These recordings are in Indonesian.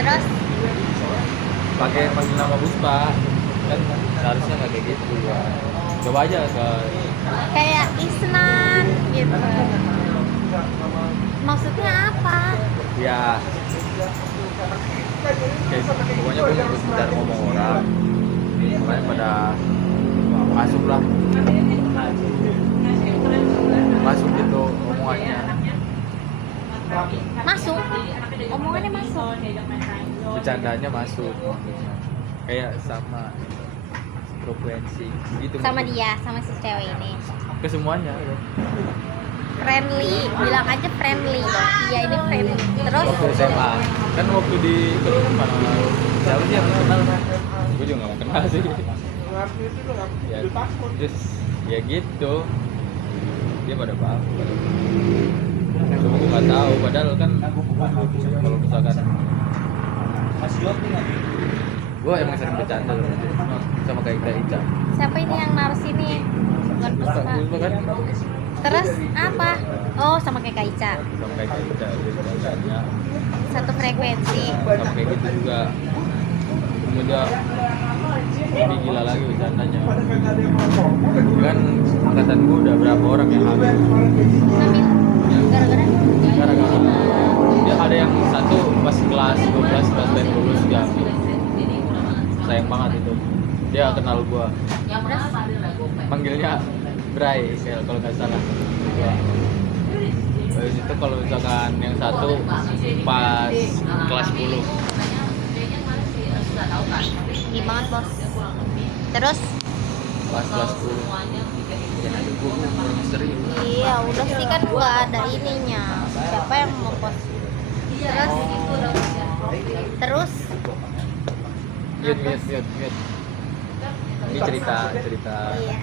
Terus pakai panggil nama Puspa kan seharusnya nggak kayak gitu ya. Coba aja ke kayak Isnan gitu. Maksudnya apa? ya kayak pokoknya gue ngikut cara ngomong orang makanya pada masuk lah masuk gitu omongannya Masuk. Omongannya masuk. bercandanya masuk kayak sama frekuensi gitu Sama dia, sama si cewek ini. ke semuanya ya. Friendly, bilang aja friendly. Iya ini friendly. Terus Waktu SMA kan waktu di mana siapa sih yang kenal gue juga nggak kenal sih ya terus ya gitu dia pada paham cuma gue nggak tahu padahal kan kalau misalkan gue emang sering bercanda sama kayak Ica. siapa ini yang naruh sini? Bukan Puspa. Puspa kan Terus apa? Oh sama kayak Kak Ica. sama kayak Ica dia bercandanya Satu frekuensi. sama kayak gitu juga cuma dia lebih gila lagi bercandanya kan angkatan gue udah berapa orang yang hamil Amin. Gara-gara gara-gara dia ada yang satu pas kelas 12 kelas 10 lulus dia hamil sayang banget itu dia kenal gue manggilnya Bray kalau nggak salah habis itu kalau misalkan yang satu pas kelas 10 tinggi banget bos. Terus pas kelas 10 gue misteri iya udah sih kan nggak ada ininya. Siapa yang mau post? Terus mute. Ini cerita iya.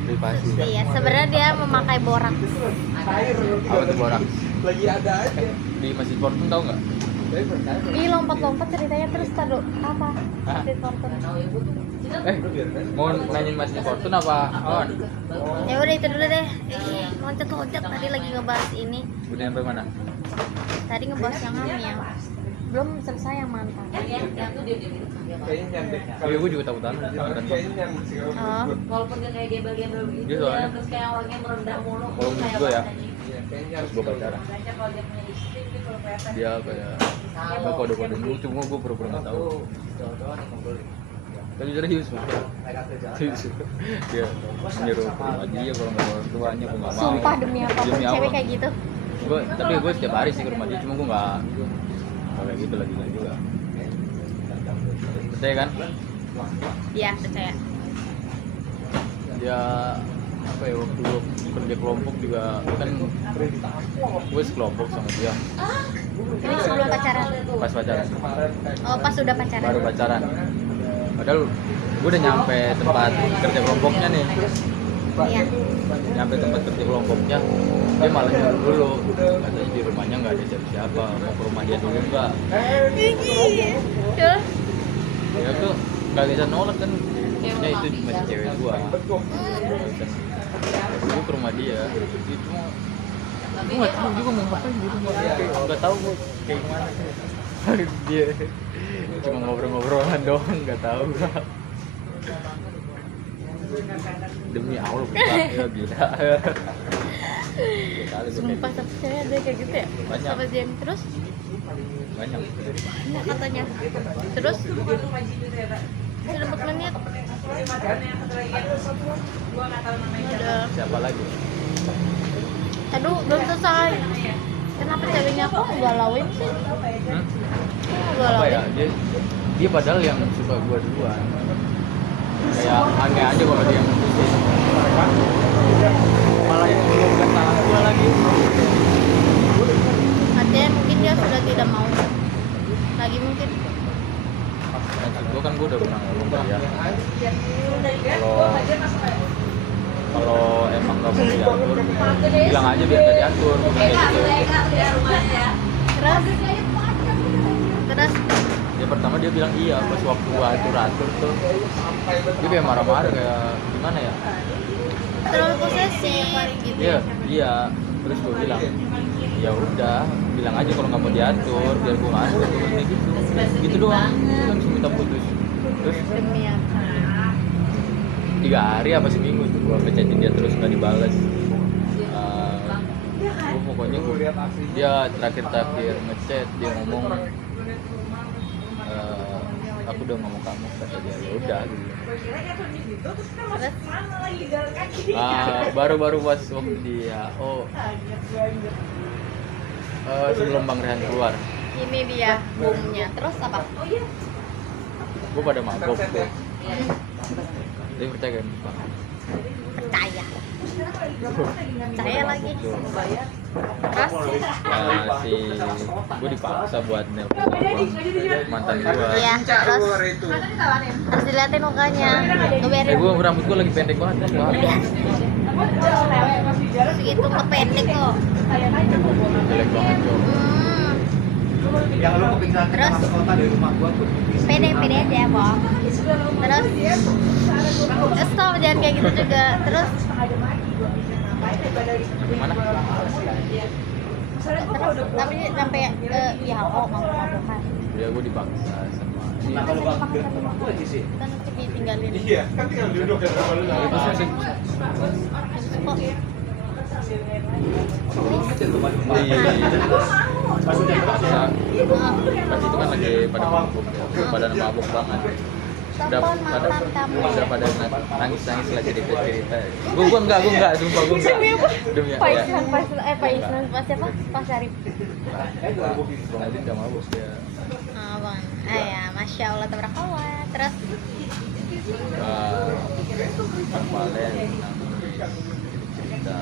privasi. Iya, sebenarnya dia memakai borak. Apa tuh borak? Lagi ada aja. Di Masjid Fortun tahu nggak? Ih, lompat-lompat ceritanya terus taruh apa? Hah? Di Fortune. Mau nanyain Masjid Fortun apa awan? Ya udah itu dulu deh. Loncat-loncat tadi lagi ngebahas ini. Udah sampai mana? Tadi ngebahas yang hamil. Belum selesai yang mantan. Iya, gue juga tahu tahu. Oh, Walaupun dia kayak gembel-gembel Dia gitu soalnya- ya, terus kayak orangnya merendah mulu. Kalau menurut gue ya, terus gue pacaran. Baca kalau dia punya istri gitu kalau kelihatan. Dia kayak gue kode-kode dulu, cuma gue pura-pura nggak tahu. Tapi serius, serius. Dia nyuruh rumah dia kalau nggak orang tuanya, gue nggak mau. sumpah demi apa? Demi Cewek Allah. kayak gitu. Tapi gue setiap hari sih ke rumah dia, cuma gue nggak kayak gitu lagi juga. Percaya kan? Iya, percaya. Dia apa ya waktu gue kerja kelompok juga kan gue sekelompok sama dia Ini sebelum pacaran. pas pacaran Oh, pas udah pacaran. baru pacaran padahal gue udah nyampe tempat kerja kelompoknya nih Iya. nyampe tempat kerja kelompoknya dia malah nyuruh dulu katanya di rumahnya nggak ada siapa-siapa mau ke rumah dia dulu nggak Terus ya tuh nggak bisa nolak kan ya itu masih cewek gua gue ke rumah dia cuma gue nggak tahu juga mau ngapain di rumah nggak tahu gue kayak gimana dia cuma ngobrol-ngobrolan doang nggak tahu demi Allah bukan ya gila sumpah tapi saya ada kayak gitu ya. Banyak. Sama dia terus banyak enggak katanya. Terus sudah 4 menit. Udah. siapa lagi Aduh, belum selesai. Kenapa ceweknya kok galauin sih? hmm? Kok apa galauin? ya dia padahal yang suka gua duluan kayak aneh aja kalau dia mutusin malah yang belum salah gua lagi Artinya mungkin dia sudah tidak mau lagi mungkin. maksud gua kan gua udah pernah ngomong ke dia kalau emang nggak mau diatur bilang aja biar nggak diatur gua bilang kayak gitu Terus ya pertama dia bilang iya pas waktu gua atur tuh dia kayak marah-marah kayak gimana ya terlalu posesif gitu. iya terus gua bilang ya udah bilang aja kalau nggak mau diatur biar gue ngatur kayak gitu doang. Dia langsung minta putus. Terus Demi apa? 3 hari apa seminggu tuh gue pencettin dia terus nggak dibales. Gue pokoknya dia terakhir ngechat dia ngomong aku udah ngomong kamu kata dia. Ya udah gitu. Baru-baru pas waktu dia sebelum Bang Rehan keluar Ini dia boomnya. Terus apa? gue pada mabok tuh. Dia percaya kan Bang? Percaya. Percaya lagi. Terus Si gue dipaksa buat nelpon mantan gue. iya, terus harus diliatin mukanya. Ngebiarin Gue rambut gue lagi pendek banget kan Bang. segitu kependek kok. Jelek banget kok. Yang lu kepikiran Terus? masuk kota dari rumah gua tuh Pede aja, Bang. Terus stop, jangan kayak gitu juga. Terus Gimana? tapi sampai ya mau mabokan. Ya gue dipaksa sama kenapa lu bang bilang rumah gua aja sih? Kan untuk ditinggalin. Iya, kan tinggal duduk ya sama lu. itu sih Kok Pas udah dipaksa. Pas itu kan lagi pada mabuk ya, pada mabuk banget. telepon mantan kamu. Udah pada nangis lah cerita. Gue enggak, sumpah gue enggak. Demi ya. Paisan pas siapa? Pas Syarif. Bang Adin enggak mabuk ya. Bang. Ya, Masya Allah, tabarakallah. Terus Bang Valen nangis cerita.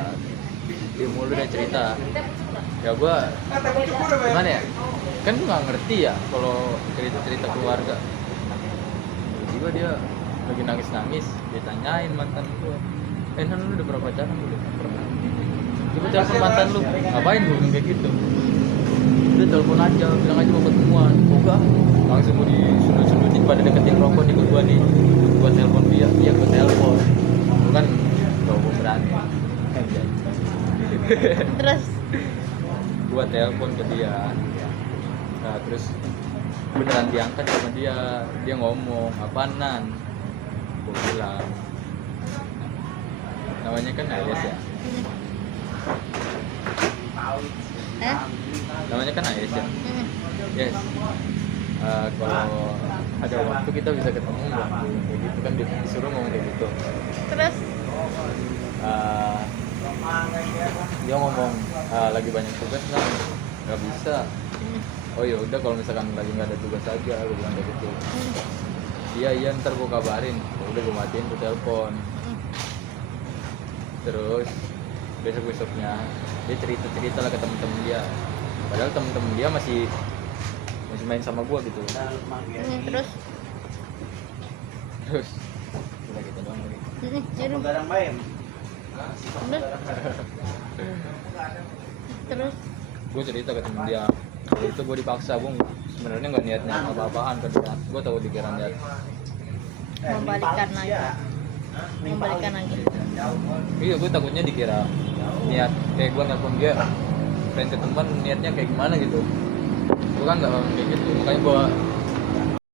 Dia mulu udah cerita. Ya gue gimana ya? Kan gue nggak ngerti ya kalau cerita keluarga. Tiba dia lagi nangis dia tanyain mantan gue, Nan lu udah berapa pacaran? Belum pernah. Coba telepon mantan lu, ngapain gue kayak gitu? Udah telepon aja, bilang aja mau ketemuan. Enggak, langsung mau disundut-sundutin pada deketin rokok nih ke gue nih. Gue telepon dia gue telepon. Gue kan gue berani. terus Gue telepon ke dia. Nah, terus beneran diangkat sama dia ngomong apaan Nan, gue bilang namanya kan Ayes ya, namanya kan Ayes ya. Yes, kalau ada waktu kita bisa ketemu nggak kayak gitu kan disuruh ngomong kayak gitu. terus Dia ngomong lagi banyak tugas nggak bisa. Oh ya udah kalau misalkan lagi nggak ada tugas aja, gue bilang kayak gitu. Iya ntar gue kabarin. Ya udah gue matiin gue telepon. Terus besoknya dia cerita lah ke temen-temen dia. Padahal temen-temen dia masih main sama gue gitu. Terus udah gitu doang lagi. Garang main. Terus Gue cerita ke temen dia. Kalau itu gue dipaksa, gue sebenarnya nggak niatnya apa-apaan kan. Gue tahu dikira niat membalikan lagi. Iya, gue takutnya dikira niat kayak gue nelpon dia friend ke teman niatnya kayak gimana gitu. Gue kan nggak kayak gitu, makanya gue